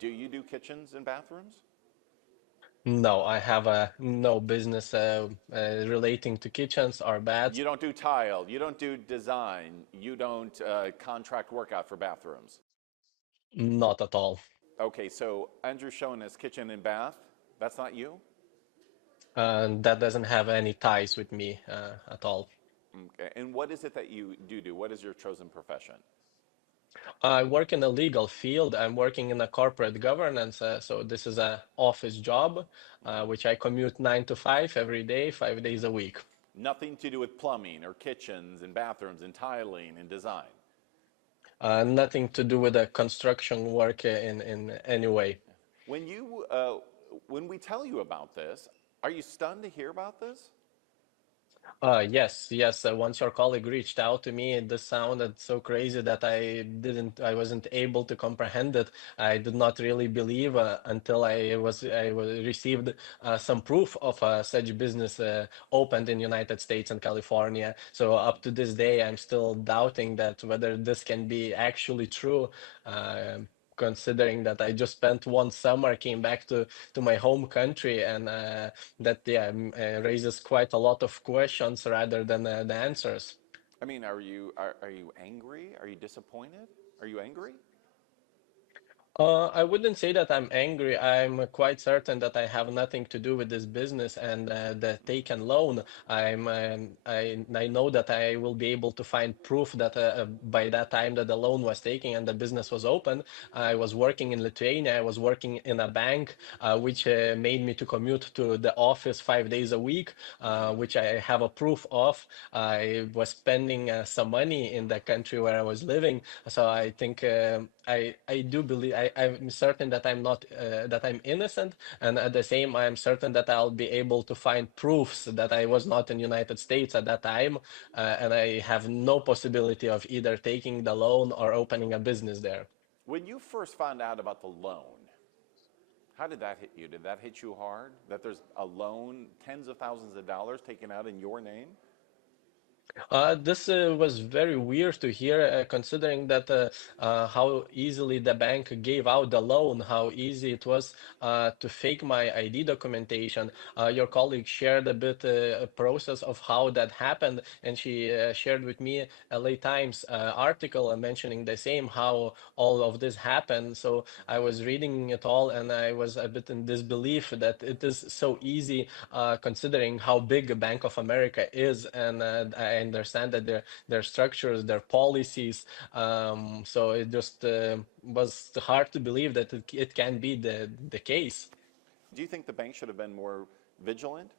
Do you do kitchens and bathrooms? No, I have no business relating to kitchens or baths. You don't do tile, you don't do design, you don't contract work out for bathrooms. Not at all. Okay, so Andrew showing us kitchen and bath. That's not you? That doesn't have any ties with me at all. Okay. And what is it that you do? What is your chosen profession? I work in a legal field. I'm working in a corporate governance, so this is a office job, Hmm. which I commute 9 to 5 every day, 5 days a week. Nothing to do with plumbing or kitchens and bathrooms and tiling and design. Nothing to do with the construction work in any way. When you when we tell you about this, are you stunned to hear about this? Yes, yes. Once your colleague reached out to me, this sounded so crazy that I wasn't able to comprehend it. I did not really believe until received some proof of such business opened in United States and California. So up to this day, I'm still doubting that whether this can be actually true. Considering that I just spent one summer, came back to my home country, and that raises quite a lot of questions rather than the answers. I mean, are you angry? Are you disappointed? Are you angry? I wouldn't say that I'm angry. I'm quite certain that I have nothing to do with this business and the taken loan. I know that I will be able to find proof that by that time that the loan was taken and the business was open, I was working in Lithuania. I was working in a bank, which made me to commute to the office 5 days a week, Hmm. which I have a proof of. I was spending some money in the country where I was living, so I think I do believe I'm certain that I'm not that I'm innocent, and at the same I'm certain that I'll be able to find proofs that I was not in United States at that time, and I have no possibility of either taking the loan or opening a business there. When you first found out about the loan, how did that hit you? Did that hit you hard? That there's a loan, tens of thousands of dollars taken out in your name? This was very weird to hear, considering that how easily the bank gave out the loan, how easy it was to fake my ID documentation. Your colleague shared a bit a process of how that happened, and she shared with me a late Times article mentioning the same how all of this happened. So I was reading it all, and I was a bit in disbelief that it is so easy, considering how big Bank of America is, and I understand that their structures, their policies. So it just was hard to believe that it can be the case. Do you think the bank should have been more vigilant?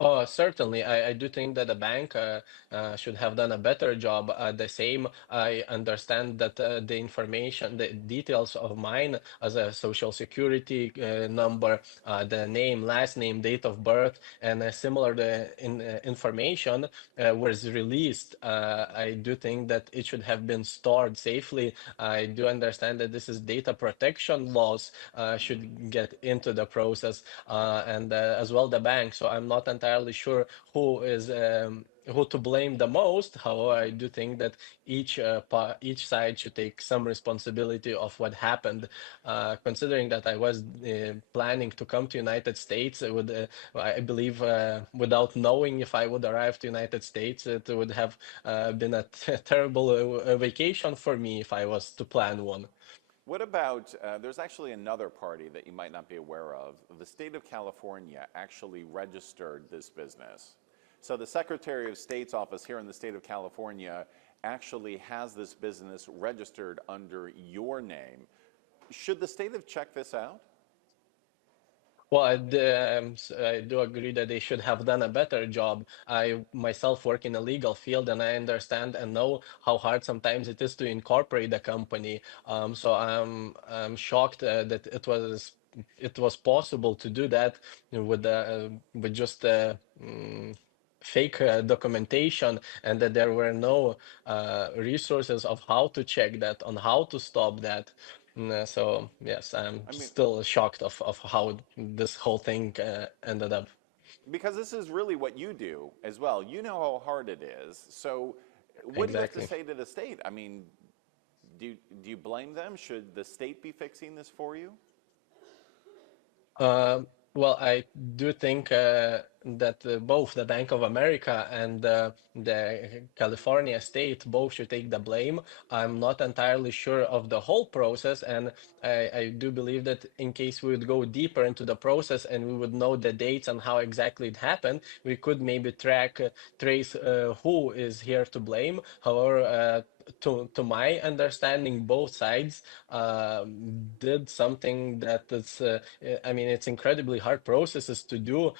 Oh, certainly. I do think that the bank should have done a better job. The same, I understand that the information, the details of mine as a social security number, the name, last name, date of birth, and similar information was released. I do think that it should have been stored safely. I do understand that this is data protection laws should get into the process, and as well the bank. So I'm not entirely sure who to blame the most. However, I do think that each side should take some responsibility of what happened. Considering that I was planning to come to United States, I believe without knowing if I would arrive to United States, it would have been a terrible vacation for me if I was to plan one. What about, there's actually another party that you might not be aware of. The state of California actually registered this business. So the Secretary of State's office here in the state of California actually has this business registered under your name. Should the state have checked this out? Well, I do agree that they should have done a better job. I myself work in a legal field, and I understand and know how hard sometimes it is to incorporate a company. So I'm shocked that it was possible to do that with just fake documentation, and that there were no resources of how to check that, on how to stop that. So yes, I'm I mean, still shocked of how this whole thing ended up. because this is really what you do as well. You know how hard it is. So what do you have to Exactly. say to the state? I mean, Do you blame them? Should the state be fixing this for you? Um, well, I do think that both the Bank of America and the California state both should take the blame. I'm not entirely sure of the whole process, and I do believe that in case we would go deeper into the process and we would know the dates and how exactly it happened, we could maybe trace who is here to blame. However, to my understanding, both sides did something that is, I mean, it's incredibly hard processes to do,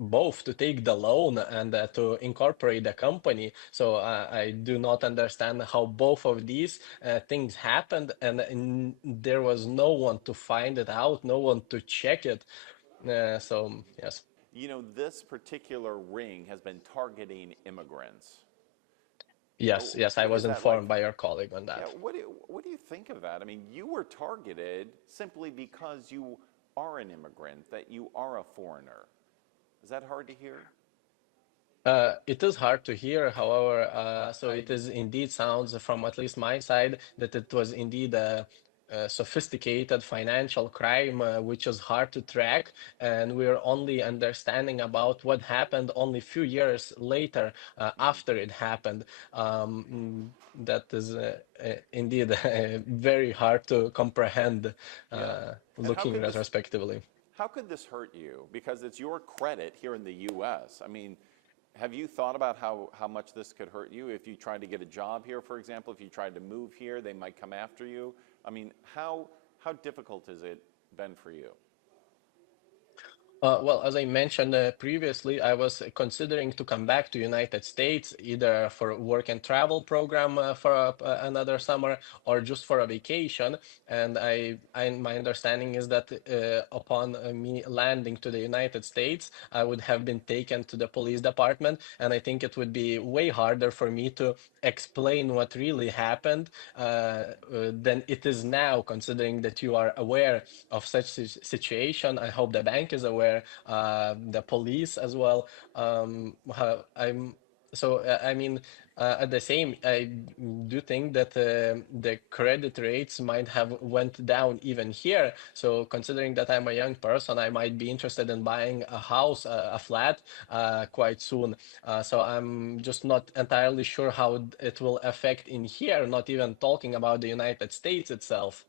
both to take the loan and to incorporate the company. So I do not understand how both of these things happened, and there was no one to find it out, no one to check it. So yes. You know, this particular ring has been targeting immigrants. Yes, yes, I What was is that like? informed by your colleague on Yeah, that. what do you think of that? I mean, you were targeted simply because you are an immigrant, that you are a foreigner. Is that hard to hear? It is hard to hear, however, so it is indeed sounds from at least my side that it was indeed a sophisticated financial crime, which is hard to track, and we're only understanding about what happened only few years later, after it happened. That is indeed very hard to comprehend, Yeah. And looking retrospectively. how could this hurt you? Because it's your credit here in the US. I mean, have you thought about how much this could hurt you if you tried to get a job here, for example, if you tried to move here, they might come after you? I mean, how difficult has it been for you? Well, as I mentioned previously, I was considering to come back to United States either for a work and travel program for another summer or just for a vacation. And my understanding is that upon me landing to the United States, I would have been taken to the police department, and I think it would be way harder for me to explain what really happened than it is now, considering that you are aware of such situation. I hope the bank is aware, the police as well. I'm so I mean, at the same, I do think that the credit rates might have went down even here. So considering that I'm a young person, I might be interested in buying a house, a flat, quite soon. So I'm just not entirely sure how it will affect in here. Not even talking about the United States itself.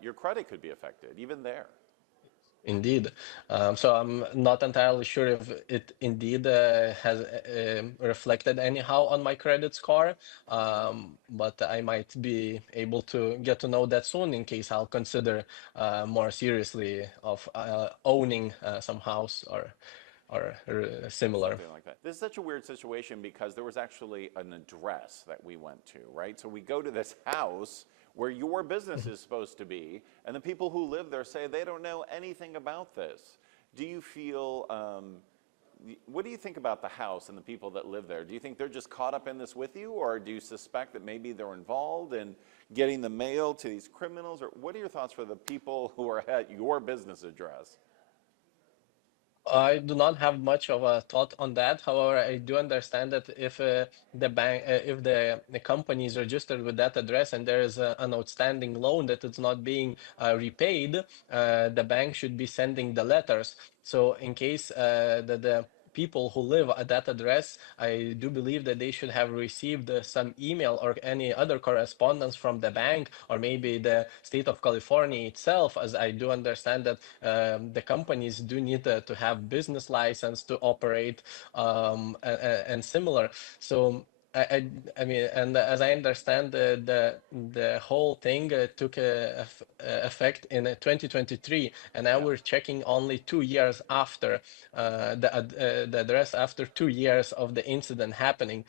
Your credit could be affected, even there. Indeed. So I'm not entirely sure if it indeed has reflected anyhow on my credit score, but I might be able to get to know that soon in case I'll consider more seriously of owning some house or similar. Something like that. This is such a weird situation because there was actually an address that we went to, right? So we go to this house where your business is supposed to be, and the people who live there say they don't know anything about this. Do you feel, what do you think about the house and the people that live there? Do you think they're just caught up in this with you, or do you suspect that maybe they're involved in getting the mail to these criminals? Or what are your thoughts for the people who are at your business address? I do not have much of a thought on that. However, I do understand that if if the company is registered with that address and there is an outstanding loan that is not being repaid, the bank should be sending the letters. So in case that the people who live at that address, I do believe that they should have received some email or any other correspondence from the bank or maybe the state of California itself, as I do understand that the companies do need to have business license to operate and similar. So I mean, and as I understand, the whole thing took effect in 2023, and now Yeah. we're checking only 2 years after the address after 2 years of the incident happening.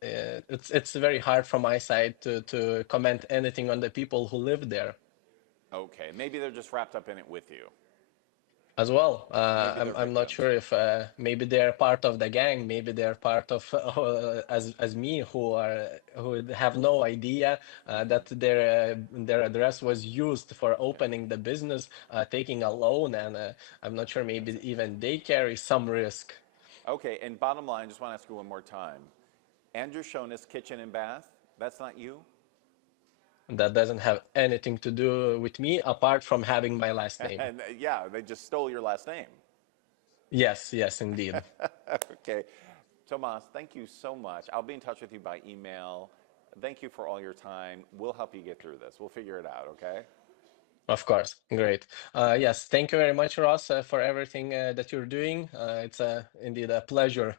It's very hard from my side to comment anything on the people who live there Okay, maybe they're just wrapped up in it with you. as well. Maybe they're I'm not victims. sure if maybe they're part of the gang, maybe they're part of as me who have no idea that their address was used for Okay, opening the business, taking a loan, and I'm not sure I maybe see. even they carry some risk. Okay, and bottom line, just want to ask you one more time. Andrew Shonis Kitchen and Bath, That's not you? That doesn't have anything to do with me apart from having my last name. And yeah, they just stole your last name. Yes, yes, indeed. Okay. Tomas, thank you so much. I'll be in touch with you by email. Thank you for all your time. We'll help you get through this. We'll figure it out, okay? Of course. Great. Yes, thank you very much, Ross, for everything that you're doing. It's indeed a pleasure